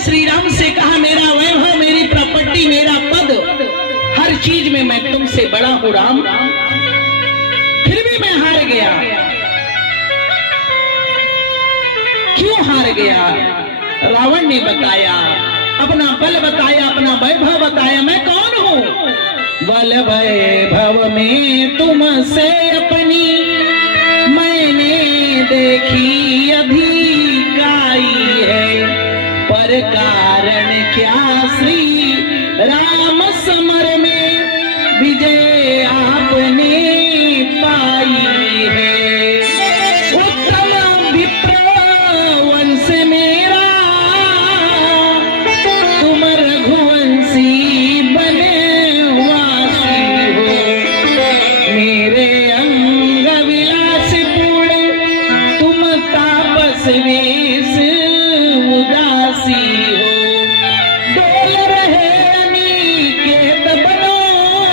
श्री राम से कहा मेरा वैभव, मेरी प्रॉपर्टी, मेरा पद, हर चीज में मैं तुमसे बड़ा हूं राम। फिर भी मैं हार गया। क्यों हार गया? रावण ने बताया, अपना बल बताया, अपना वैभव बताया। मैं कौन हूं? बल वैभव में तुमसे अपनी मैंने देखी अधिकाई है, पर कारण क्या श्री राम समर में विजय आपने पाई है। उत्तम विप्र वंश मेरा, तुम रघुवंशी बने वासी हो। मेरे अंग विलास पूर्ण, तुम तापस वेश उदासी हो। डोल रहे अनिकेत बनों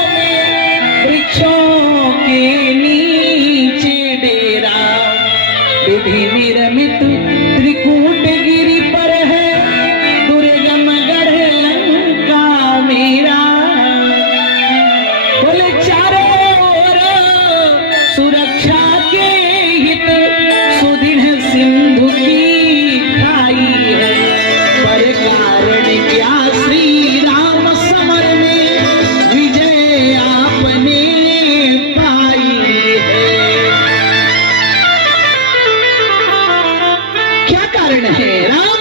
में, वृक्षों के नीचे डेरा। विधि विरमित त्रिकूट गिरि पर है, दुर्गम गढ़ लंका मेरा। बोले चारों ओर सुरक्षा के हित, सुदृढ़ सिंधु की खाई है, पर कारण क्या श्री राम समर में विजय आपने पाई है। क्या कारण है राम?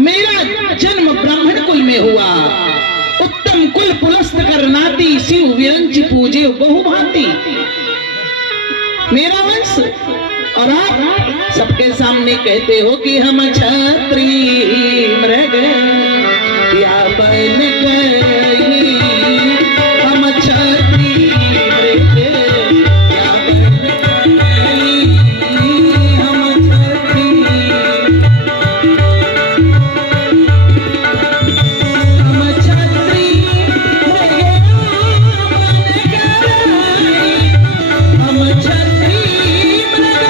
मेरा जन्म ब्राह्मण कुल में हुआ, उत्तम कुल पुलस्त कर नाती, शिव विरंच पूजे बहुभांति। मेरा वंश, और आप सबके सामने कहते हो कि हम क्षत्रिय मृग या बन गई। हम क्षत्रिय मृग या बन गई। हम क्षत्रिय, हम क्षत्रिय मृग या बन गई। हम क्षत्रिय मृग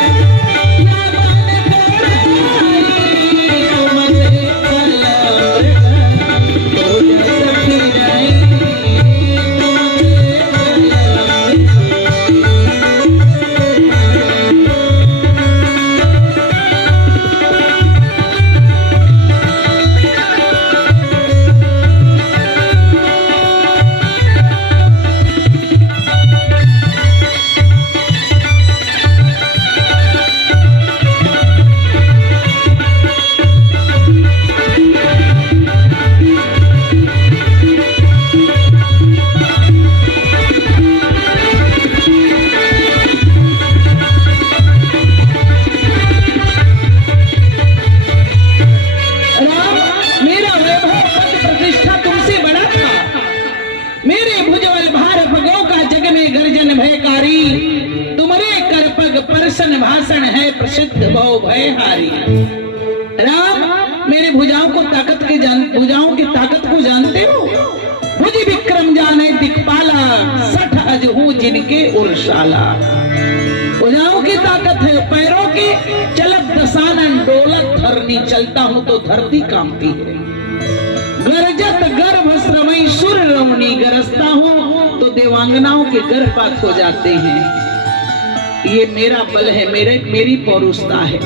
तुम्हारे कर पग परसन भाषण है प्रसिद्ध बहु भयहारी। राम, मेरे भुजाओं की ताकत को जानते हो? मुझे विक्रम जाने दिखपाला, 60 अज हूँ जिनके उर्शाला। भुजाओं की ताकत है, पैरों की चलत दसानन डोलत धरनी, चलता हूँ तो धरती कांपती है। गरजत गर्भ श्रवई सुर रमणी, गरजता हूँ तो देवांगनाओं के गर्भपात हो जाते हैं। ये मेरा बल है, मेरी पौरुषता है।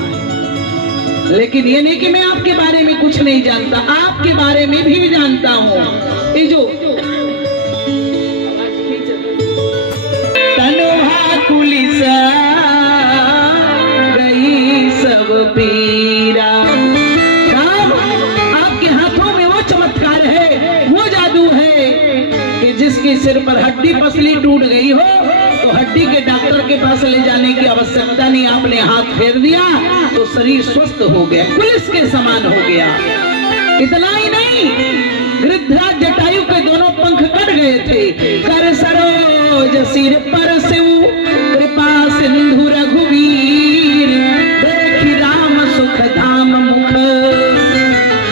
लेकिन ये नहीं कि मैं आपके बारे में कुछ नहीं जानता, आपके बारे में भी जानता हूँ। ये जो तनुहा कुलिसा गई सब पीरा। राम, आपके हाथों में वो चमत्कार है, वो जादू है कि जिसके सिर पर हड्डी पसली टूट गई हो तो हड्डी के डॉक्टर के पास ले जाने की आवश्यकता नहीं। आपने हाथ फेर दिया तो शरीर स्वस्थ हो गया, पुलिस के समान हो गया। इतना ही नहीं, गृध्राज जटायु के दोनों पंख कट गए थे। कर सरोज सिर पर शिव कृपा सिंधु रघुवीर, देखी राम सुख धाम मुख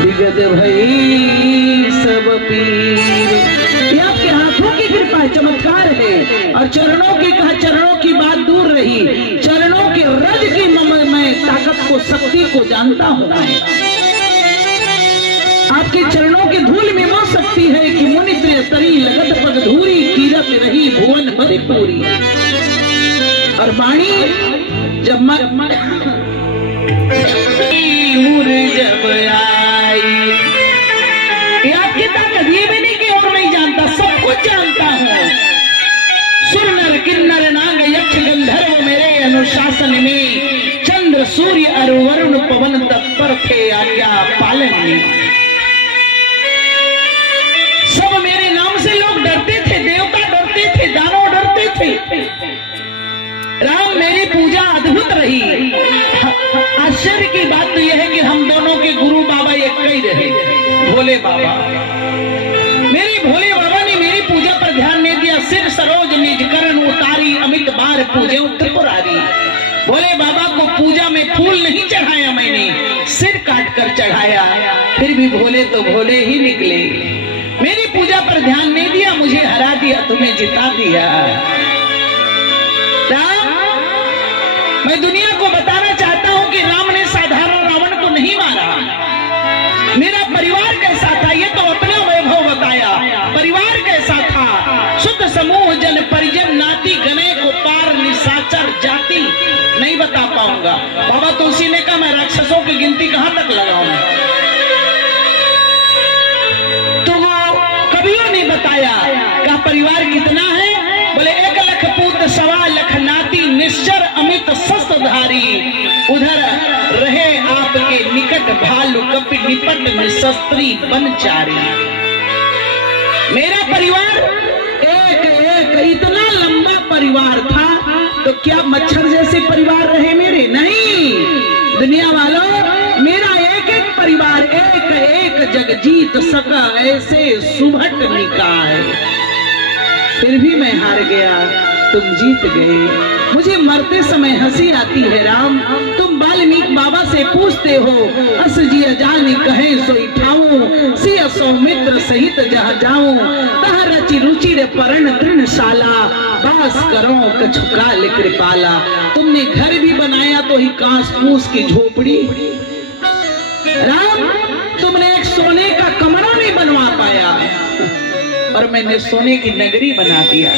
विगत भई सब पीर। ये आपके हाथों की कृपा चमत्कार है। और चरणों की कहा, चरणों की बात दूर रही, चरणों के रज की मैं ताकत को, शक्ति को जानता हूं मैं। धूल में मो सकती है कि मुनित्र तरी लगत पग धूरी कीरत रही भुवन भरी पूरी। और वाणी जब जब आई, आपकी ताकत ये भी नहीं कि और नहीं जानता, सब कुछ जानता हूँ। सुर नर किन्नर नाग यक्ष गंधर्व मेरे अनुशासन में, चंद्र सूर्य और वरुण पवन तत्पर थे आज्ञा पालन में। सब मेरे नाम से लोग डरते थे, देवता डरते थे, दानव डरते थे। राम मेरी पूजा अद्भुत रही। आश्चर्य की बात तो यह है कि हम दोनों के गुरु बाबा एक ही रहे, भोले बाबा। मेरे भोले बाबा ने मेरी पूजा पर ध्यान नहीं दिया। सिर सरोज निज करण उतारी, अमित बार पूजे त्रिपुरारी। भोले बाबा को पूजा में फूल नहीं चढ़ाया मैंने, सिर काट कर चढ़ाया। फिर भी भोले तो भोले ही निकले। मेरी पूजा पर ध्यान नहीं दिया, मुझे हरा दिया, तुम्हें जिता दिया। राम, मैं दुनिया को बताना चाहता हूं कि राम ने साधारण रावण को नहीं मारा। मेरा परिवार कैसा था ये तो अपना वैभव बताया। परिवार कैसा था, शुद्ध समूह जन परिजन नाती गणे को पार निशाचर जाति, नहीं बता पाऊंगा। बाबा तुलसी ने कहा मैं राक्षसों की गिनती कहां तक लगाऊं, तो वो कवियों ने बताया का परिवार कितना है। बोले 1 लाख पूत 1.25 लाख नाती निश्चर अमित शस्त्रधारी। उधर रहे आपके निकट भालू कपि निपट निशस्त्री बनचारी। मेरा परिवार एक इतना लंबा परिवार था, तो क्या मच्छर जैसे परिवार रहे मेरे? नहीं दुनिया वालों, मेरा एक एक परिवार एक जग जीत सका ऐसे सुभट निकाय। फिर भी मैं हार गया, तुम जीत गए। मुझे मरते समय हंसी आती है राम। तुम वाल्मीकि बाबा से पूछते हो, अस जी जान कहे सोई ठाऊं, सिय सौमित्र सहित जहाँ जाऊं, तह रचि रुचि रे परण तृणशाला, बास करो कछु काल कृपाला। तुमने घर भी बनाया तो ही कांस फूस की झोपड़ी। राम, तुमने एक सोने का कमरा नहीं बनवा पाया और मैंने सोने की नगरी बना दिया।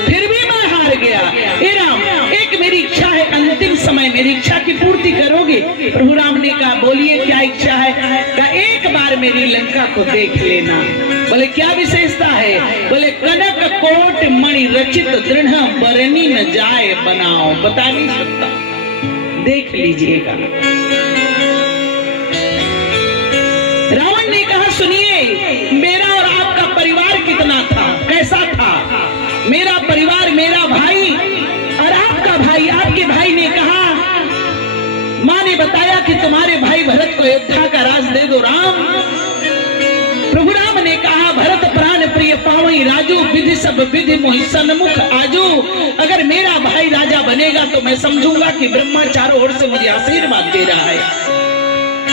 फिर भी मैं हार गया। हे राम, एक मेरी इच्छा है, अंतिम समय मेरी इच्छा की पूर्ति करोगे? प्रभु राम ने कहा बोलिए क्या इच्छा है? कहा एक बार मेरी लंका को देख लेना। बोले क्या विशेषता है? बोले कनक कोट मणि रचित दृढ़ बरनी न जाए बनाओ। बता नहीं सकता, देख लीजिएगा। रावण ने कहा सुनिए, मेरा और आपका परिवार कितना था, कैसा था? मेरा परिवार, मेरा भाई और आपका भाई। आपके भाई ने कहा, माँ ने बताया कि तुम्हारे भाई भरत को अयोध्या का राज दे दो राम। प्रभु राम ने कहा भरत प्राण प्रिय पावई राजू, विधि सब विधि मोहि सन्मुख आजू। अगर मेरा भाई राजा बनेगा तो मैं समझूंगा कि ब्रह्मा चारों ओर से मुझे आशीर्वाद दे रहा है।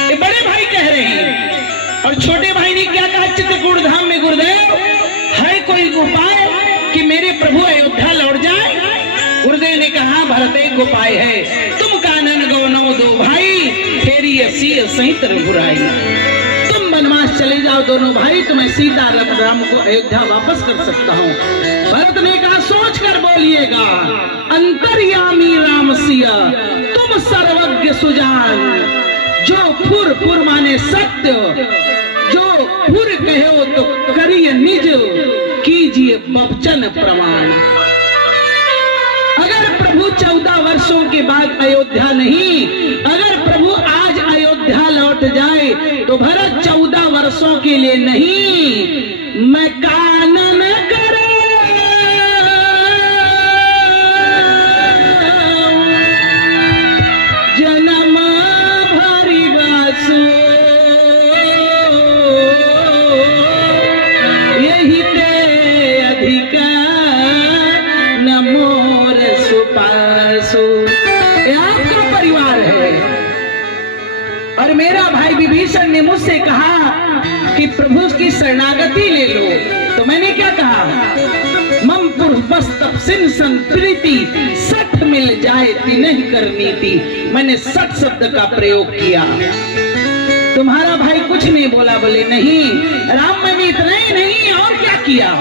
ये बड़े भाई कह रहे हैं। और छोटे भाई ने क्या कहा? चित्रकूट धाम में गुरुदेव है कोई उपाय कि मेरे प्रभु अयोध्या लौट जाए? गुरुदेव ने कहा भरत एक उपाय है, तुम कानन गौनव दो भाई, फेरी सीय सहित रघुराई। तुम वनवास चले जाओ दोनों भाई, तो मैं सीता राम को अयोध्या वापस कर सकता हूँ। भरत ने कहा सोच कर बोलिएगा। अंतर्यामी राम सिया तुम सर्वज्ञ सुजान, जो फुर फुर माने सत्य, जो फुर कहो तो करिए निज, कीजिए वचन प्रमाण। अगर प्रभु 14 वर्षों के बाद अयोध्या नहीं, अगर प्रभु आज अयोध्या लौट जाए तो भरत 14 वर्षों के लिए नहीं, मैं कानन करे जन्म भरि बसो, यही ते अधिकार न मोर सुपासो। आपका परिवार है। और मेरा भाई विभीषण ने मुझसे कहा कि प्रभु की शरणागति ले लो, तो मैंने क्या कहा? मम पूर्वस्तप्सिन संप्रीति, सठ मिल जाए तिनहि करनीति। मैंने सठ शब्द का प्रयोग किया। तुम्हारा भाई कुछ नहीं बोला। बोले नहीं राम, मैंने इतना ही नहीं और क्या किया,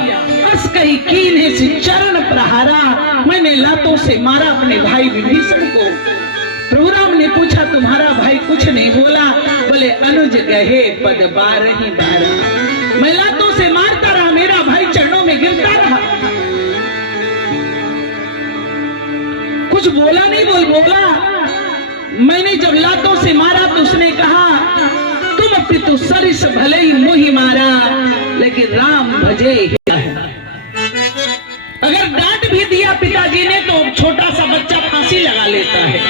बस कहीं कीन्हे से चरण प्रहारा, मैंने लातों से मारा अपने भाई विभीषण को। प्रभु राम ने पूछा तुम्हारा भाई कुछ नहीं बोला। बोले अनुज गहे पद 12 12, मैं लातों से मारता रहा, मेरा भाई चरणों में गिरता रहा, कुछ बोला नहीं। बोला मैंने जब लातों से मारा तो उसने कहा तुम पितु सरिस भले ही मुहि मारा, लेकिन राम भजे है। अगर डांट भी दिया पिताजी ने तो छोटा सा बच्चा फांसी लगा लेता है।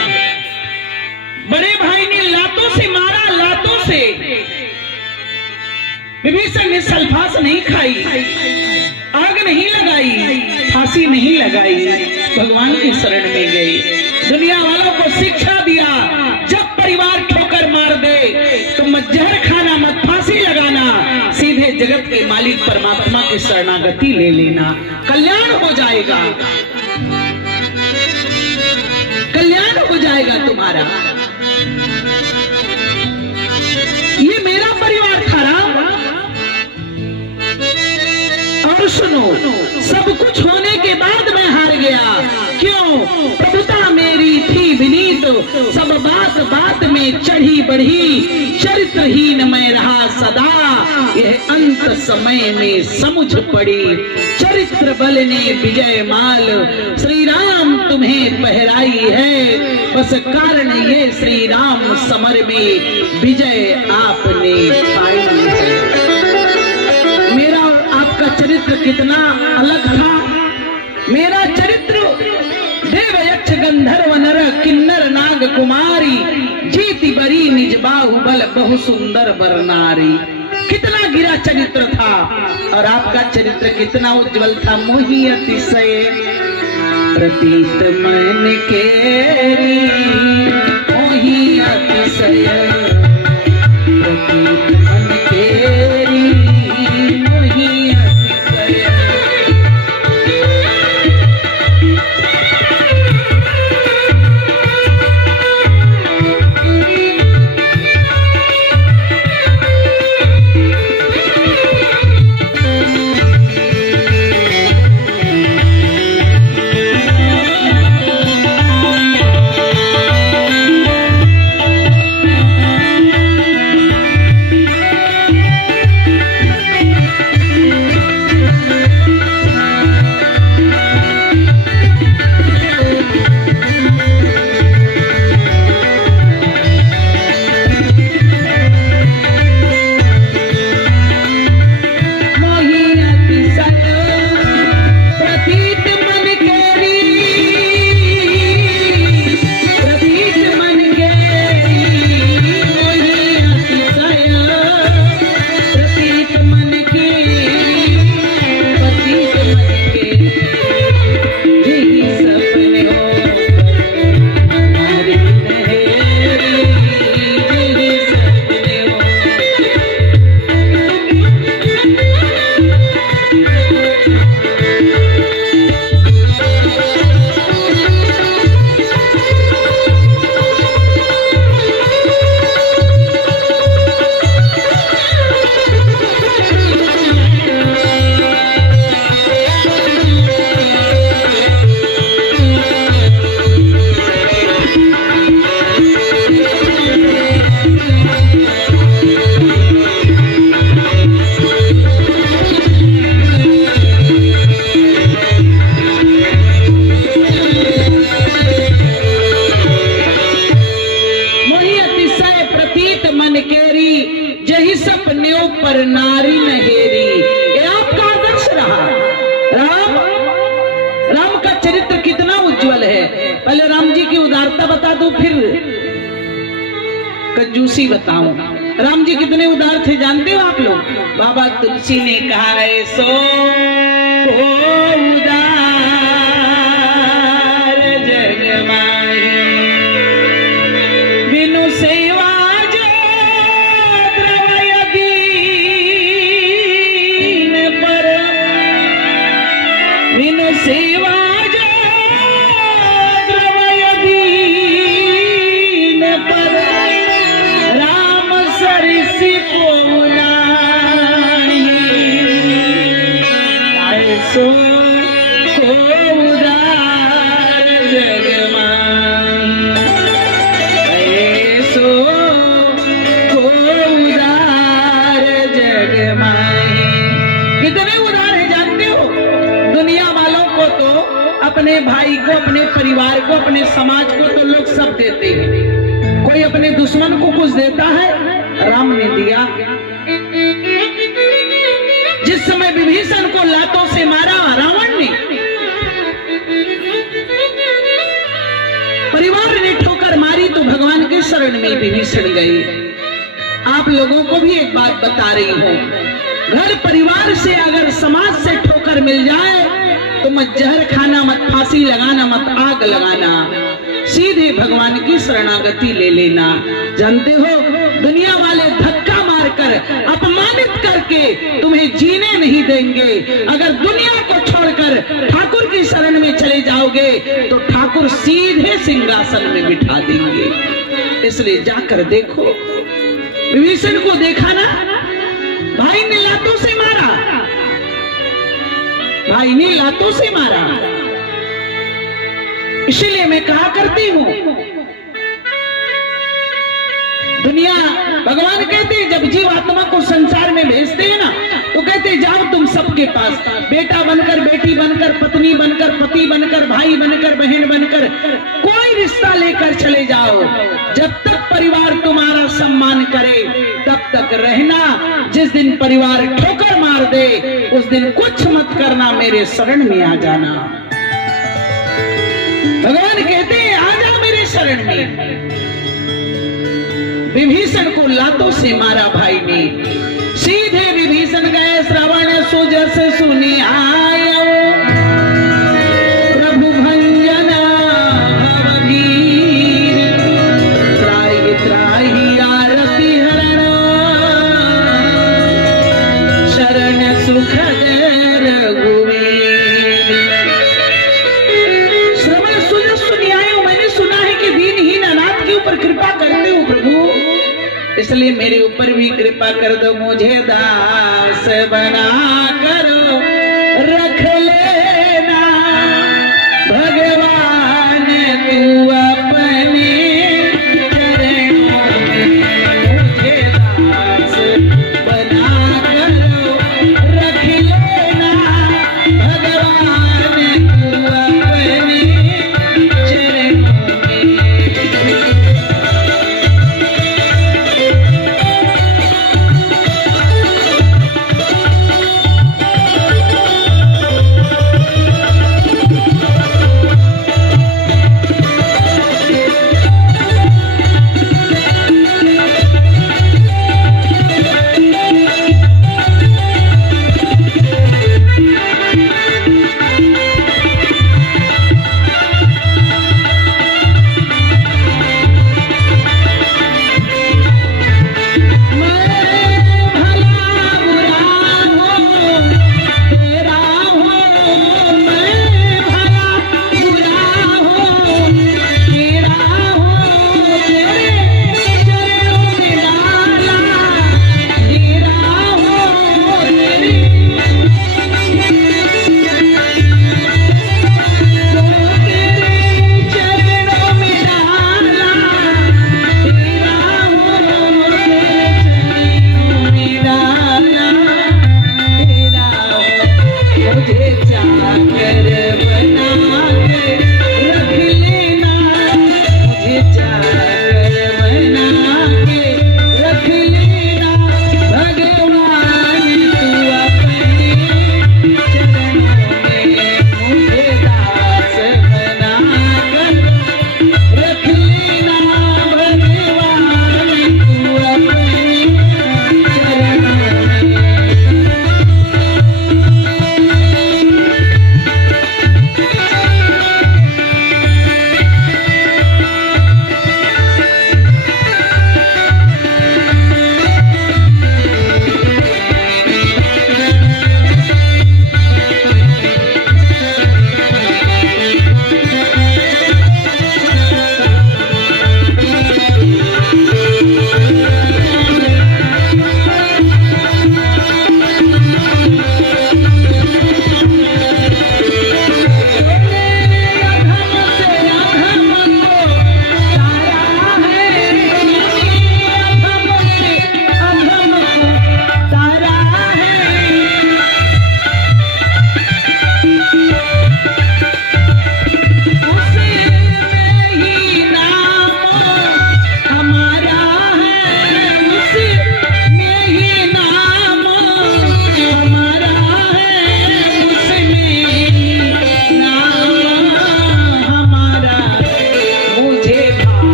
बड़े भाई ने लातों से मारा, लातों से। विभीषण ने सल्फास नहीं खाई, आग नहीं लगाई, फांसी नहीं लगाई, भगवान की शरण में गई। दुनिया वालों को शिक्षा दिया जब परिवार ठोकर मार दे तो मत जहर खाना, मत फांसी लगाना, सीधे जगत के मालिक परमात्मा की शरणागति ले लेना, कल्याण हो जाएगा, कल्याण हो जाएगा तुम्हारा। ये मेरा परिवार था राम। और सुनो, सब कुछ होने के बाद मैं हार गया, क्यों? प्रभुता मेरी थी विनीत, सब बात बात में चढ़ी बढ़ी, चरित्रहीन मैं रहा सदा, यह अंत समय में समुझ पड़ी, चरित्र बल ने विजय माल, श्री राम तुम्हें पहराई है, बस कारण ये श्री राम समर में विजय आपने पाई है। मेरा और आपका चरित्र कितना अलग था। मेरा चरित्र देव यक्ष गंधर्व नर किन्नर नाग कुमारी, जीति बरी निज बाहुबल बहु सुंदर बरनारी, कितना गिरा चरित्र था। और आपका चरित्र कितना उज्जवल था। मोहि अतिशय प्रतीत मन केरी, मोहि अतिशय प्रतीत मन केरी, मोहि अतिशय। पर नारी नहेरी, ये आपका आदर्श रहा। राम का चरित्र कितना उज्जवल है। पहले राम जी की उदारता बता दो, फिर कंजूसी बताऊं। राम जी कितने उदार थे जानते हो आप लोग? बाबा तुलसी ने कहा है सो उदार जग माही, बिनु सेवा जो द्रवय दीन पर, बिनु सेवा जो द्रवय दीन पर, राम सरिस ऐसो को उदार जग में, ऐसो को उदार जग में। कितने उदार है जानते हो? दुनिया वालों को तो, अपने भाई को, अपने परिवार को, अपने समाज को तो लोग सब देते हैं। कोई अपने दुश्मन को कुछ देता है? राम ने दिया। जिस समय विभीषण को लातों से मारा रावण ने, परिवार ने ठोकर मारी तो भगवान के शरण में विभीषण गए। आप लोगों को भी एक बात बता रही हूं, घर परिवार से अगर समाज से ठोकर मिल जाए तो मत जहर खाना, मत फांसी लगाना, मत आग लगाना, सीधे भगवान की शरणागति ले लेना। जानते हो दुनिया वाले धक्का मारकर, अपमानित करके तुम्हें जीने नहीं देंगे। अगर दुनिया को छोड़कर ठाकुर की शरण में चले जाओगे तो ठाकुर सीधे सिंहासन में बिठा देंगे। इसलिए जाकर देखो, विभीषण को देखा ना, भाई ने लातों से मारा, भाई ने लातों से मारा। इसलिए मैं कहा करती हूं, दुनिया, भगवान कहते हैं जब जीव आत्मा को संसार में भेजते हैं ना, तो कहते हैं जाओ तुम सबके पास, बेटा बनकर, बेटी बनकर, पत्नी बनकर, पति बनकर, भाई बनकर, बहन बनकर, कोई रिश्ता लेकर चले जाओ। जब तक परिवार तुम्हारा सम्मान करे तब तक रहना। जिस दिन परिवार ठोकर मार दे उस दिन कुछ मत करना, मेरे शरण में आ जाना। भगवान कहते हैं आजा मेरे शरण में। विभीषण को लातों से मारा भाई ने, सीधे विभीषण गए श्रवण सुजस सुनि आयो, प्रभु भंजन भवधीर, त्राहि त्राहि आरती हरण, शरण सुखद रघुवीर। श्रवण सुजस सुनि आयो, मैंने सुना है कि दीनहीन अनाथ के ऊपर कृपा करते हो प्रभु, इसलिए मेरे ऊपर भी कृपा कर दो, मुझे दास बना करो रख लेना। भगवान तू अपने चरणों में मुझे दास बना करो रख लेना। भगवान तू अपने चरणों में।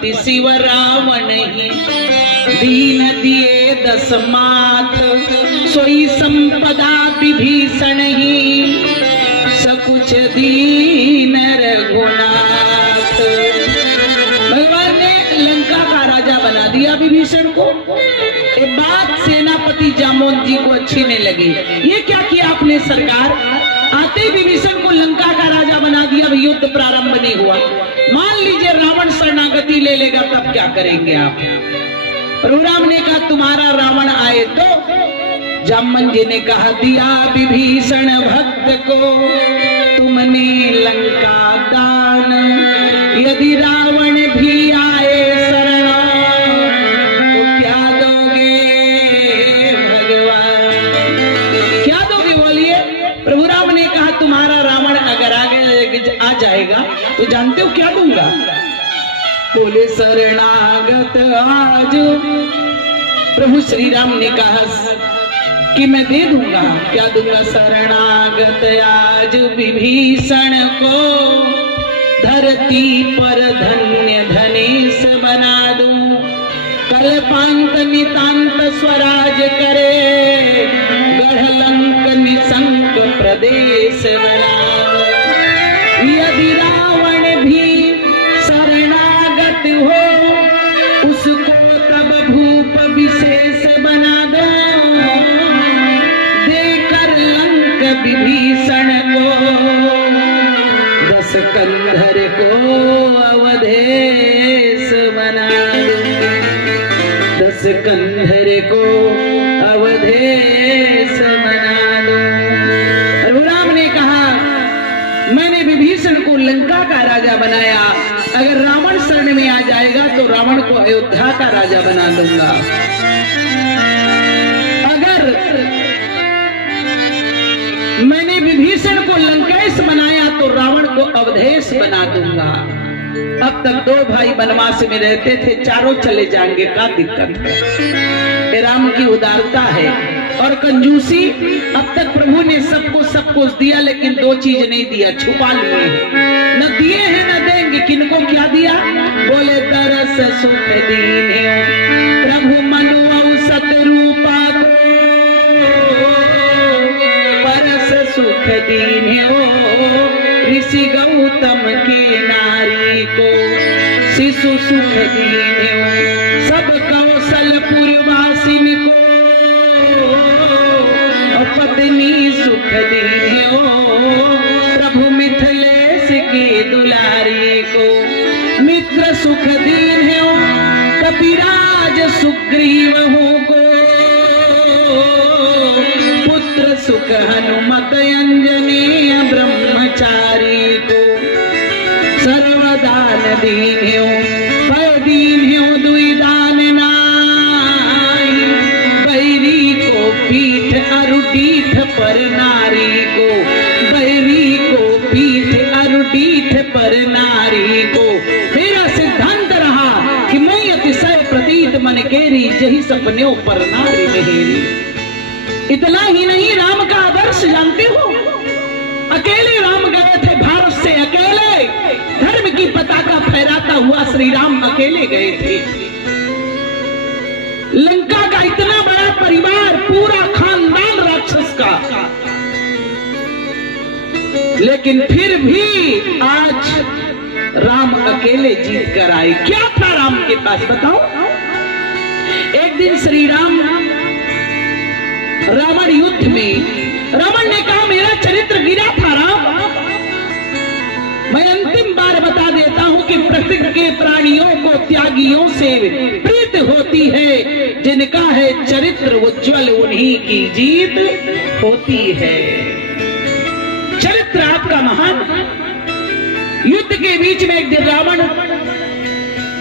पति शिव रावण ही, दीन दिए 10 मात, सोई संपदा विभीषण ही, सकुच दीन रघुनाथ। भगवान ने लंका का राजा बना दिया विभीषण को। ये बात सेनापति जामोद जी को अच्छी नहीं लगी। ये क्या किया आपने सरकार? आते ही विभीषण को लंका का राजा बना दिया, युद्ध प्रारंभ नहीं हुआ। मान लीजिए रावण शरणागति ले लेगा, तब क्या करेंगे आप? प्रभु राम ने कहा तुम्हारा रावण आए तो। जामन जी ने कहा दिया विभीषण भक्त को तुमने लंका दान, यदि रावण भी आए शरण तो क्या दोगे भगवान? क्या दोगे बोलिए? प्रभु राम ने कहा तुम्हारा रावण अगर आ जाएगा तो जानते हो क्या दूंगा? बोले शरणागत आज। प्रभु श्री राम ने कहा कि मैं दे दूंगा। क्या दूंगा? शरणागत आज विभीषण को धरती पर धन्य धनेश बना दूं, कल्पांत नितांत स्वराज करे, गढ़लंक निशंक प्रदेश बना। यदि रावण भी शरणागत हो, उसको तब भूप विशेष बना दो, देकर लंक विभीषण को, 10 कंधर को अवधेश बना दो, 10 कंधर को अवधेश बना दो। प्रभु राम ने कहा मैंने विभीषण को लंका का राजा बनाया, अगर रावण शरण में आ जाएगा तो रावण को अयोध्या का राजा बना दूंगा। अगर मैंने विभीषण को लंकेश बनाया तो रावण को अवधेश बना दूंगा। अब तक 2 भाई वनवास में रहते थे, चारों चले जाएंगे, क्या दिक्कत है? राम की उदारता है और कंजूसी। अब तक प्रभु ने सबको सब कुछ दिया, लेकिन 2 चीज नहीं दिया, छुपा लिए। न दिए हैं न देंगे। किनको क्या दिया? बोले तरस सुख दीने प्रभु मनु औसत रूपा को, परस सुख दीने ऋषि गौतम के नारी को, शिशु सुख दीने सब कौशलपुर वासिन को, पत्नी सुख दीने प्रभु मिथिलेश के दुलारी को, मित्र सुख दीने कपिराज सुग्रीव को, पुत्र सुख हनुमत अंजनेय ब्रह्मचारी को, सर्वदान दीन्यो पय दीन्यो दुईदान नाई, बैरी को पीठ अरुडीठ पर नारी को, बैरी को पीठ अरुडीठ पर नारी को। मेरा सिद्धांत रहा कि मैं अतिशय प्रतीत मन केरी, जही सपने पर नारी मेरी। इतना ही नहीं, राम का आदर्श जानते हो? अकेले राम गए थे भारत से, अकेले धर्म की पताका फहराता हुआ श्री राम अकेले गए थे। लंका का इतना बड़ा परिवार, पूरा खानदान राक्षस का, लेकिन फिर भी आज राम अकेले जीत कर आए। क्या था राम के पास बताओ? एक दिन श्री राम रावण युद्ध में, रावण ने कहा मेरा चरित्र गिरा था राम। मैं अंतिम बार बता देता हूं कि प्रकृति के प्राणियों को त्यागियों से प्रीत होती है, जिनका है चरित्र उज्ज्वल उन्हीं की जीत होती है। चरित्र आपका महान। युद्ध के बीच में एक दिन रावण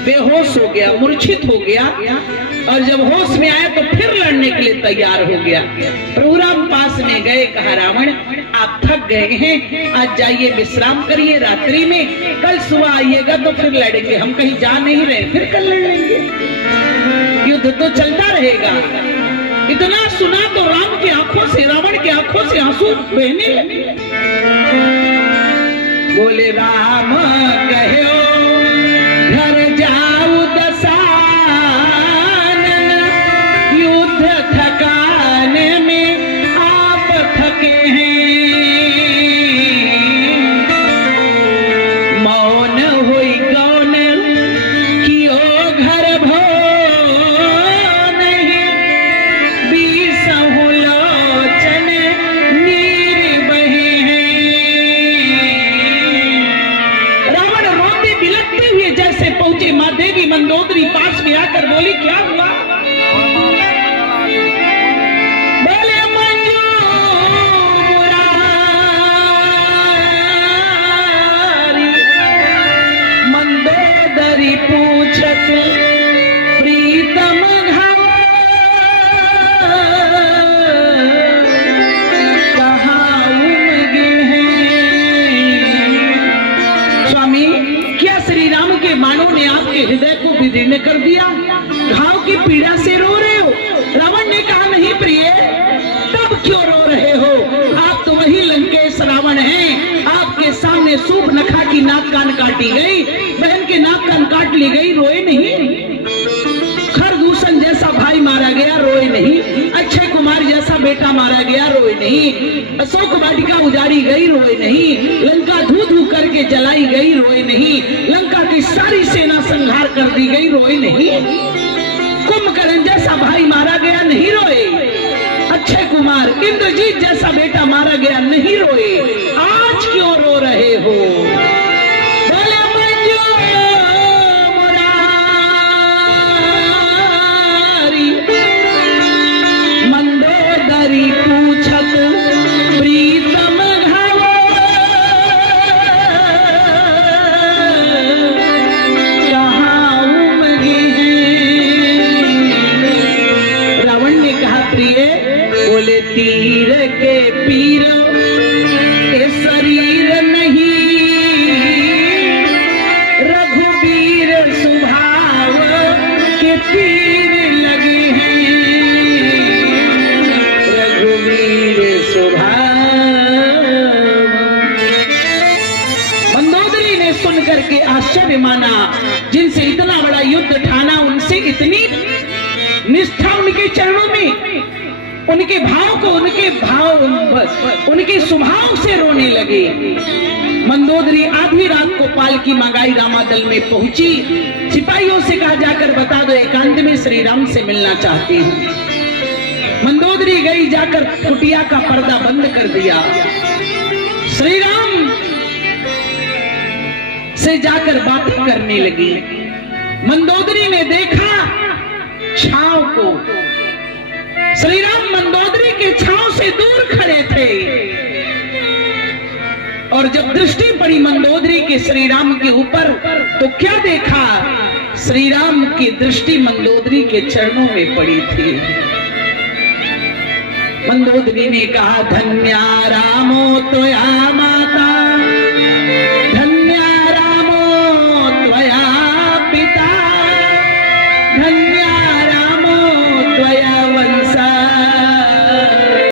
बेहोश हो गया, मूर्छित हो गया, और जब होश में आया तो फिर लड़ने के लिए तैयार हो गया। प्रभु राम पास में गए, कहा रावण आप थक गए हैं, आज जाइए विश्राम करिए रात्रि में, कल सुबह आइएगा तो फिर लड़ेंगे। हम कहीं जा नहीं रहे, फिर कल लड़ लेंगे, युद्ध तो चलता रहेगा। इतना सुना तो राम की आंखों से, रावण की आंखों से आंसू बहने लगे। बोले राम कहो घर जाओ आपके हृदय को विदीर्ण कर दिया, घाव की पीड़ा से रो रहे हो। रावण ने कहा नहीं प्रिय, तब क्यों रो रहे हो? आप तो वही लंकेश रावण हैं। आपके सामने सूप नखा की नाक कान काटी गई, बहन के नाक कान काट ली गई, रोए नहीं। खरदूषण जैसा भाई मारा गया, रोए नहीं। अक्षय कुमार जैसा बेटा मारा गया, रोए नहीं। अशोक वाटिका उजाड़ी गई, रोए नहीं। लंका धू धू करके जलाई गई, रोए नहीं। लंका की सारी सेना संहार कर दी गई, रोए नहीं। कुंभकर्ण जैसा भाई मारा गया, नहीं रोए। अक्षय कुमार, इंद्रजीत जैसा बेटा मारा गया, नहीं रोए। आज क्यों रो रहे हो? बोले मंजू मुरारी, मंदोदरी पूछत प्रीतम घाव, कहाँ उमगे हैं। रावण ने कहा प्रिय, बोले तीर के पीर के शरीर नहीं, रघुवीर स्वभाव के तीर लगे हैं, रघुवीर स्वभाव। मंदोदरी ने सुनकर के आश्चर्य माना, जिनसे इतना बड़ा युद्ध ठाना, उनसे इतनी निष्ठा उनके चरणों में, उनके भाव को, उनके स्वभाव से रोने लगे। मंदोदरी आधी रात को पालकी मंगाई, रामादल में पहुंची। सिपाहियों से कहा जाकर बता दो, एकांत में श्री राम से मिलना चाहती हूँ। मंदोदरी गई, जाकर कुटिया का पर्दा बंद कर दिया। श्री राम से जाकर बातें करने लगी। मंदोदरी ने देखा छाव को। श्री राम मंदोदरी के छाव से दूर खड़े थे, और जब दृष्टि पड़ी मंदोदरी के श्री राम के ऊपर, तो क्या देखा? श्री राम की दृष्टि मंदोदरी के चरणों में पड़ी थी। मंदोदरी ने कहा, धन्या रामो त्वया